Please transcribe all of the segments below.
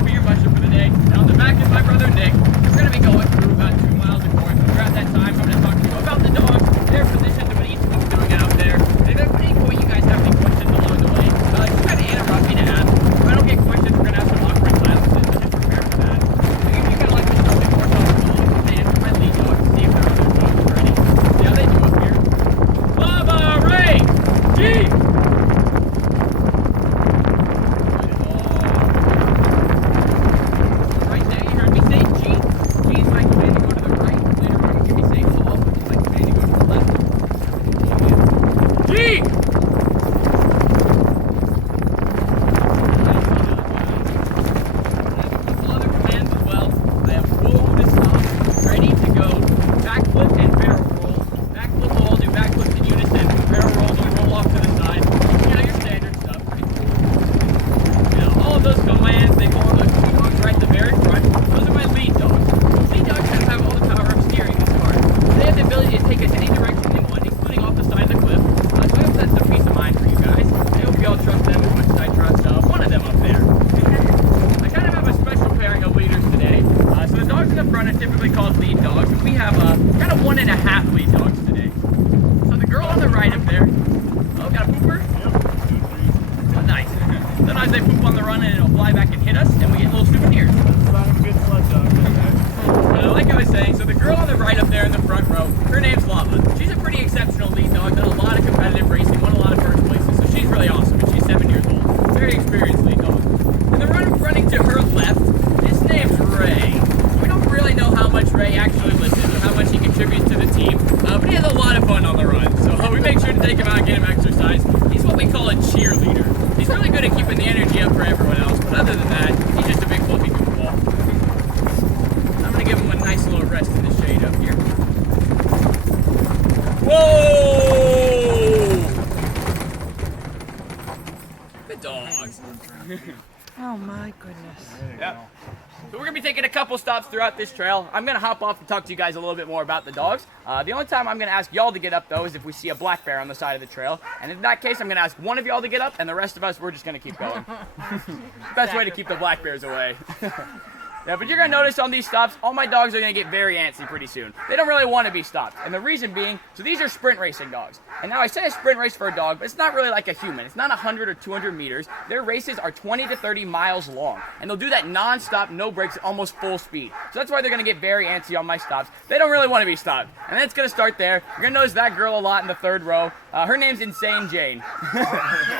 I'll be your musher for the day. And on the back is my brother Nick. We're going to be going through about 2 miles of course. Throughout that time, I'm going to talk to you about the dogs, their positions, and what each one's doing out there. And if at any point you guys have any questions along the way, just kind of interrupt me to ask. If I don't get questions, we're going to have some awkward silences, so just prepare for that. So you kind of like to show me more comfortable with the my lead dog to see if their other dogs are ready. See how they do up here. Lava Ray! G! Oh my goodness. Yep. So we're going to be taking a couple stops throughout this trail. I'm going to hop off and talk to you guys a little bit more about the dogs. The only time I'm going to ask y'all to get up, though, is if we see a black bear on the side of the trail. And in that case, I'm going to ask one of y'all to get up, and the rest of us, we're just going to keep going. Best way to keep the black bears away. Yeah, but you're going to notice on these stops, all my dogs are going to get very antsy pretty soon. They don't really want to be stopped. And the reason being, so these are sprint racing dogs. And now I say a sprint race for a dog, but it's not really like a human. It's not 100 or 200 meters. Their races are 20 to 30 miles long. And they'll do that non-stop, no breaks, almost full speed. So that's why they're going to get very antsy on my stops. They don't really want to be stopped. And then it's going to start there. You're going to notice that girl a lot in the third row. Her name's Insane Jane.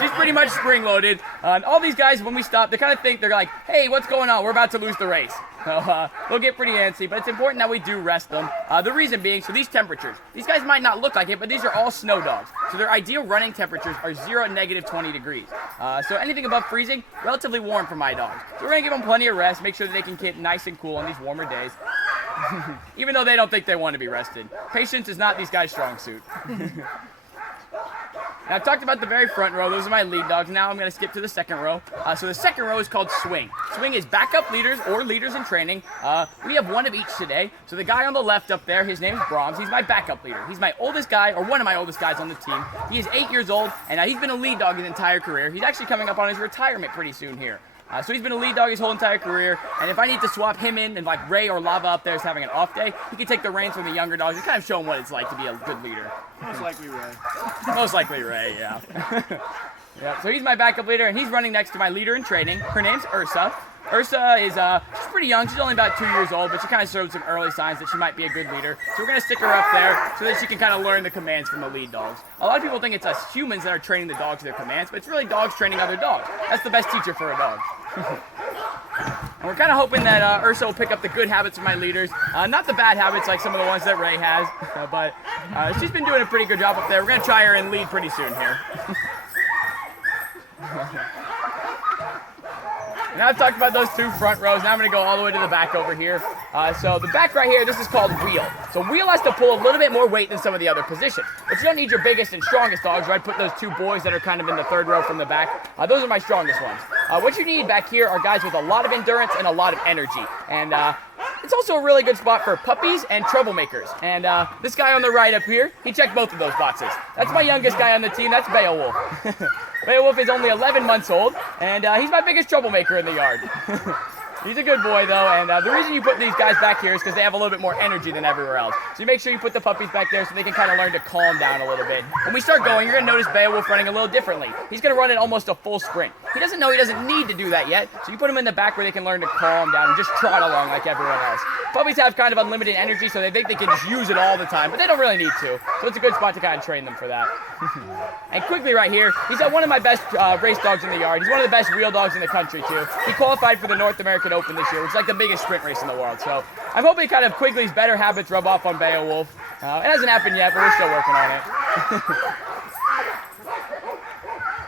She's pretty much spring-loaded. And all these guys, when we stop, they kind of think, they're like, hey, what's going on? We're about to lose the race. So they'll get pretty antsy, but it's important that we do rest them. The reason being, so these temperatures, these guys might not look like it, but these are all snow dogs. So their ideal running temperatures are 0 and negative 20 degrees. So anything above freezing, relatively warm for my dogs. So we're going to give them plenty of rest, make sure that they can get nice and cool on these warmer days. Even though they don't think they want to be rested. Patience is not these guys' strong suit. Now, I've talked about the very front row. Those are my lead dogs. Now I'm going to skip to the second row. So the second row is called Swing. Swing is backup leaders or leaders in training. We have one of each today. So the guy on the left up there, his name is Brahms. He's my backup leader. He's my oldest guy, or one of my oldest guys on the team. He is 8 years old, and he's been a lead dog his entire career. He's actually coming up on his retirement pretty soon here. So he's been a lead dog his whole entire career, and if I need to swap him in, and like Ray or Lava up there is having an off day, he can take the reins from the younger dogs and kind of show him what it's like to be a good leader. Most likely Ray. Most likely Ray, yeah. Yeah. So he's my backup leader, and he's running next to my leader in training. Her name's Ursa. Ursa is she's pretty young. She's only about 2 years old, but she kind of showed some early signs that she might be a good leader. So we're going to stick her up there so that she can kind of learn the commands from the lead dogs. A lot of people think it's us humans that are training the dogs their commands, but it's really dogs training other dogs. That's the best teacher for a dog. And we're kind of hoping that Ursa will pick up the good habits of my leaders. Not the bad habits like some of the ones that Ray has, but she's been doing a pretty good job up there. We're going to try her in lead pretty soon here. Now I've talked about those two front rows. Now I'm going to go all the way to the back over here. So the back right here, this is called wheel. So wheel has to pull a little bit more weight than some of the other positions. But you don't need your biggest and strongest dogs, right? Put those two boys that are kind of in the third row from the back. Those are my strongest ones. What you need back here are guys with a lot of endurance and a lot of energy. And it's also a really good spot for puppies and troublemakers. And this guy on the right up here, he checked both of those boxes. That's my youngest guy on the team. That's Beowulf. Beowulf is only 11 months old, and he's my biggest troublemaker in the yard. He's a good boy, though, and the reason you put these guys back here is because they have a little bit more energy than everywhere else. So you make sure you put the puppies back there so they can kind of learn to calm down a little bit. When we start going, you're going to notice Beowulf running a little differently. He's going to run at almost a full sprint. He doesn't know he doesn't need to do that yet, so you put him in the back where they can learn to calm down and just trot along like everyone else. Puppies have kind of unlimited energy, so they think they can just use it all the time, but they don't really need to. So it's a good spot to kind of train them for that. And quickly right here, he's one of my best race dogs in the yard. He's one of the best wheel dogs in the country, too. He qualified for the North American Open this year, which is like the biggest sprint race in the world. So I'm hoping kind of Quigley's better habits rub off on Beowulf. It hasn't happened yet, but we're still working on it.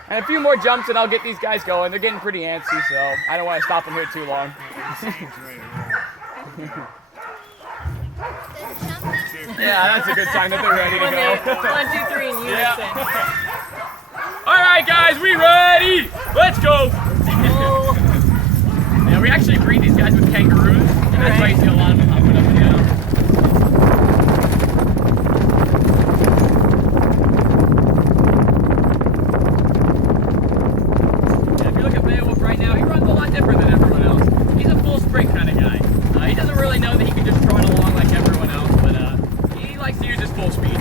And a few more jumps and I'll get these guys going. They're getting pretty antsy, so I don't want to stop them here too long. Yeah, that's a good sign that they're ready to go. 1, 2, 3, and unison. All right, guys, we ready? Let's go. Yeah, we actually breed these guys with kangaroos, and that's why you see a lot of them hopping up and down. Yeah, if you look at Beowulf right now, he runs a lot different than everyone else. He's a full sprint kind of guy. He doesn't really know that he can just trot along like everyone else, but he likes to use his full speed.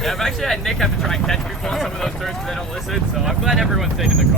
Yeah, I've actually had Nick have to try and catch people on some of those turns because they don't listen, so I'm glad everyone stayed in the car.